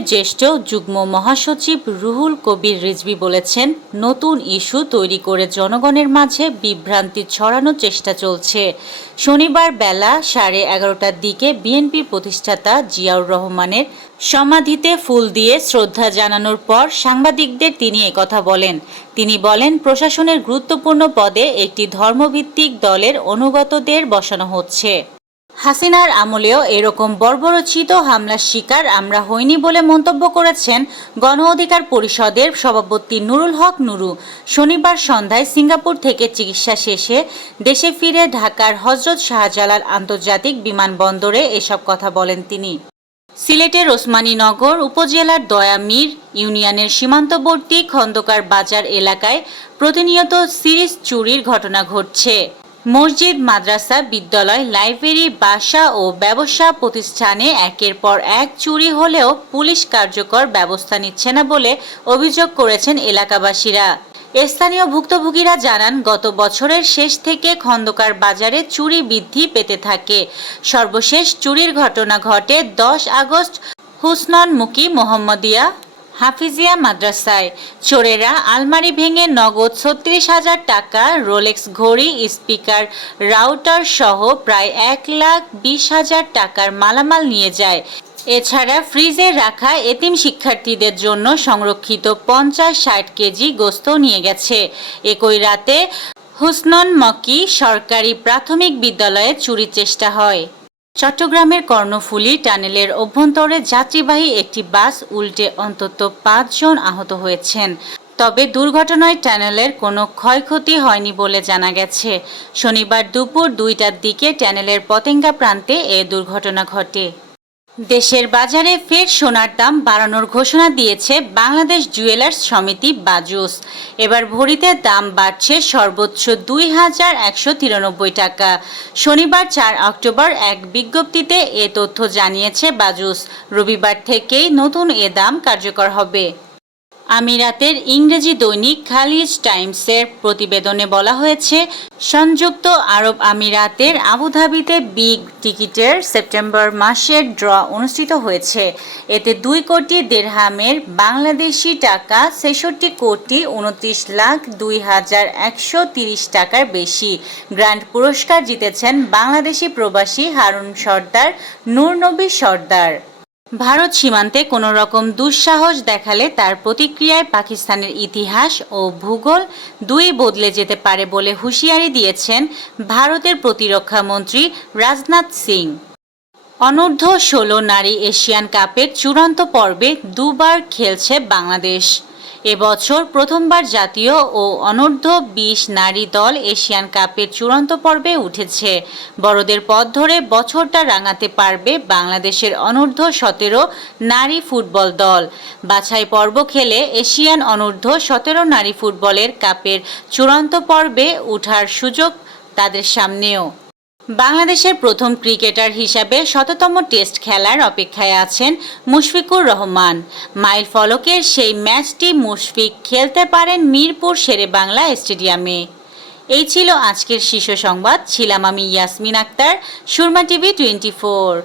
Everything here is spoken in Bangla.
বিএনপির জ্যেষ্ঠ যুগ্ম মহাসচিব রুহুল কবির রিজভী বলেছেন, নতুন ইস্যু তৈরি করে জনগণের মাঝে বিভ্রান্তি ছড়ানোর চেষ্টা চলছে। শনিবার বেলা 11:30টার দিকে বিএনপির প্রতিষ্ঠাতা জিয়াউর রহমানের সমাধিতে ফুল দিয়ে শ্রদ্ধা জানানোর পর সাংবাদিকদের তিনি একথা বলেন। তিনি বলেন, প্রশাসনের গুরুত্বপূর্ণ পদে একটি ধর্মভিত্তিক দলের অনুগতদের বসানো হচ্ছে। হাসিনার আমলেও এরকম বর্বরোচিত হামলার শিকার আমরা হইনি বলে মন্তব্য করেছেন গণ অধিকার পরিষদের সভাপতি নুরুল হক নুরু। শনিবার সন্ধ্যায় সিঙ্গাপুর থেকে চিকিৎসা শেষে দেশে ফিরে ঢাকার হযরত শাহজালাল আন্তর্জাতিক বিমানবন্দরে এসব কথা বলেন তিনি। সিলেটের ওসমানীনগর উপজেলার দয়ামির ইউনিয়নের সীমান্তবর্তী খন্দকার বাজার এলাকায় প্রতিনিয়ত সিরিজ চুরির ঘটনা ঘটছে। মসজিদ, মাদ্রাসা, বিদ্যালয়, লাইব্রেরি, বাসা ও ব্যবসা প্রতিষ্ঠানে একের পর এক চুরি হলেও পুলিশ কার্যকর ব্যবস্থা নিচ্ছে না বলে অভিযোগ করেছেন এলাকাবাসীরা। স্থানীয় ভুক্তভোগীরা জানান, গত বছরের শেষ থেকে খন্দকার বাজারে চুরি বৃদ্ধি পেতে থাকে। সর্বশেষ চুরির ঘটনা ঘটে 10 আগস্ট হুসননমুখী মোহাম্মদিয়া হাফিজিয়া মাদ্রাসায়। চোরেরা আলমারি ভেঙে নগদ 36,000 টাকা, রোলেক্স ঘড়ি, স্পিকার, রাউটার সহ প্রায় 1,20,000 টাকার মালামাল নিয়ে যায়। এছাড়া ফ্রিজে রাখা এতিম শিক্ষার্থীদের জন্য সংরক্ষিত 50-60 কেজি গোস্ত নিয়ে গেছে। একই রাতে হুসননমুখী সরকারি প্রাথমিক বিদ্যালয়ে চুরির চেষ্টা হয়। চট্টগ্রামের কর্ণফুলী টানেলের অভ্যন্তরে যাত্রীবাহী একটি বাস উল্টে অন্তত 5 জন আহত হয়েছেন। তবে দুর্ঘটনায় টানেলের কোনো ক্ষয়ক্ষতি হয়নি বলে জানা গেছে। শনিবার দুপুর 2টার দিকে টানেলের পতেঙ্গা প্রান্তে এ দুর্ঘটনা ঘটে। দেশের বাজারে ফের সোনার দাম বাড়ানোর ঘোষণা দিয়েছে বাংলাদেশ জুয়েলার্স সমিতি বাজুস। এবার ভরিতে দাম বাড়ছে সর্বোচ্চ 2,193 টাকা। শনিবার 4 অক্টোবর এক বিজ্ঞপ্তিতে এ তথ্য জানিয়েছে বাজুস। রবিবার থেকেই নতুন এ দাম কার্যকর হবে। আমিরাতের ইংরেজি দৈনিক খালিজ টাইমসের প্রতিবেদনে বলা হয়েছে, সংযুক্ত আরব আমিরাতের আবুধাবিতে বিগ টিকিটের সেপ্টেম্বর মাসের ড্র অনুষ্ঠিত হয়েছে। এতে 2 কোটি দিরহামের বাংলাদেশি টাকা 66,29,02,130 টাকার বেশি গ্র্যান্ড পুরস্কার জিতেছেন বাংলাদেশি প্রবাসী হারুন সর্দার, নূর নবী সর্দার। ভারত সীমান্তে কোনো রকম দুঃসাহস দেখালে তার প্রতিক্রিয়ায় পাকিস্তানের ইতিহাস ও ভূগোল দুই বদলে যেতে পারে বলে হুঁশিয়ারি দিয়েছেন ভারতের প্রতিরক্ষা মন্ত্রী রাজনাথ সিং। অনূর্ধ্ব-16 নারী এশিয়ান কাপের চূড়ান্ত পর্বে দুবার খেলছে বাংলাদেশ। এবছর প্রথমবার জাতীয় ও অনূর্ধ্ব-20 নারী দল এশিয়ান কাপের চূড়ান্ত পর্বে উঠেছে। বড়দের পথ ধরে বছরটা রাঙাতে পারবে বাংলাদেশের অনূর্ধ্ব-17 নারী ফুটবল দল। বাছাই পর্ব খেলে এশিয়ান অনূর্ধ্ব-17 নারী ফুটবলের কাপের চূড়ান্ত পর্বে ওঠার সুযোগ তাদের সামনেও। বাংলাদেশের প্রথম ক্রিকেটার হিসাবে শততম টেস্ট খেলার অপেক্ষায় আছেন মুশফিকুর রহমান। মাইল ফলকের সেই ম্যাচটি মুশফিক খেলতে পারেন মিরপুর শেরেবাংলা স্টেডিয়ামে। এই ছিল আজকের শীর্ষ সংবাদ। ছিলাম আমি ইয়াসমিন আক্তার, সুরমা টিভি 24।